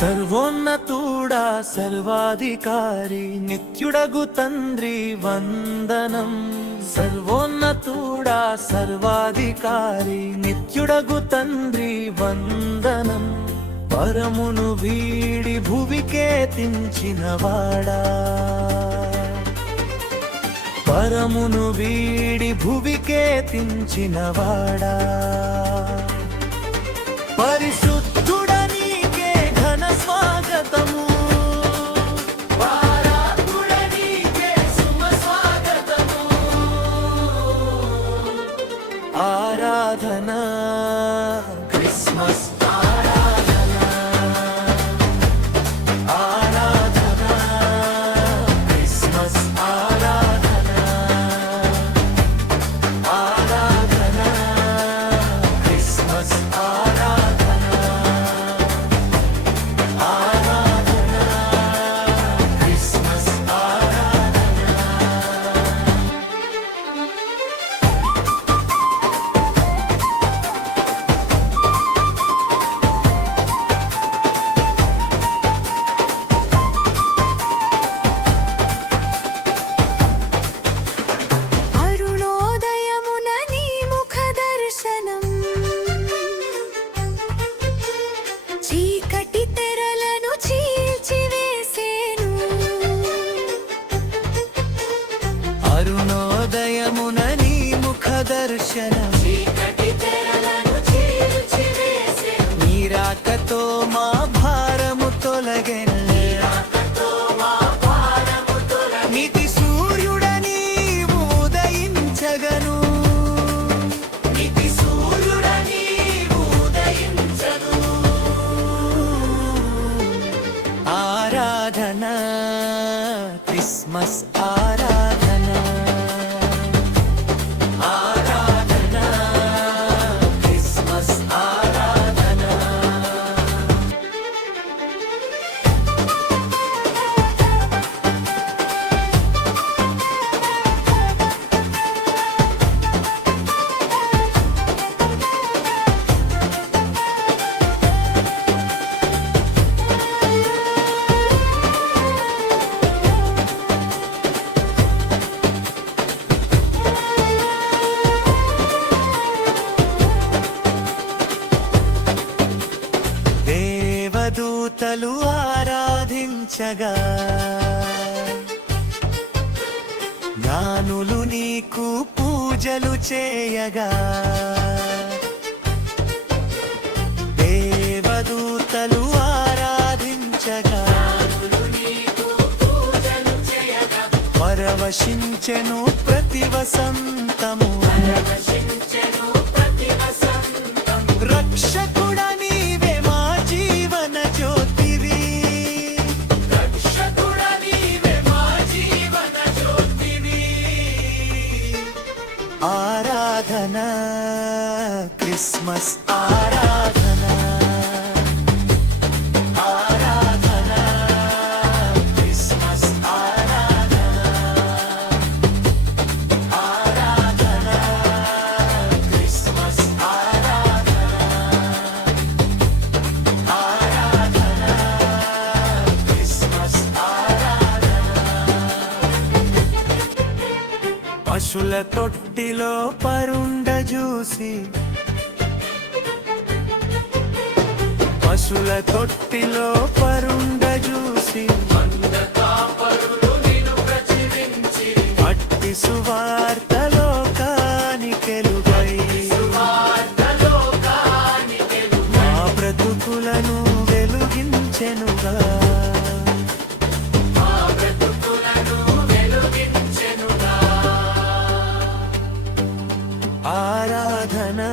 సర్వోన్నతుడా సర్వాధికారి నిత్యుడగు తండ్రి వందనం. సర్వోన్నతుడా సర్వాధికారి నిత్యుడగు తండ్రి వందనం. పరమును వీడి భువికే తించినవాడా. పరమును వీడి భువికే తించినవాడా. పరిశుద్ధుడనీకే ఆరాధన. క్రిస్మస్ ఆరాధన. ఆరాధన. క్రిస్మస్ ఆరాధన క్రిస్మస్ ఆరాధన దేవతలు ఆరాధించగా. జ్ఞానులు నీకు పూజలు చేయగా. దేవదూతలు ఆరాధించగా. పరవశించెను ప్రతి వసంతము. ఆరాధన క్రిస్మస్ ఆరాధన పశుల తొట్టిలో పరుండ చూసి పశుల తొట్టిలో పరుండ చూసి అట్టి సువార్త లోకానికెలుగై మా బ్రతుకులను వెలుగించెనుగా. ಸಾಧನಾ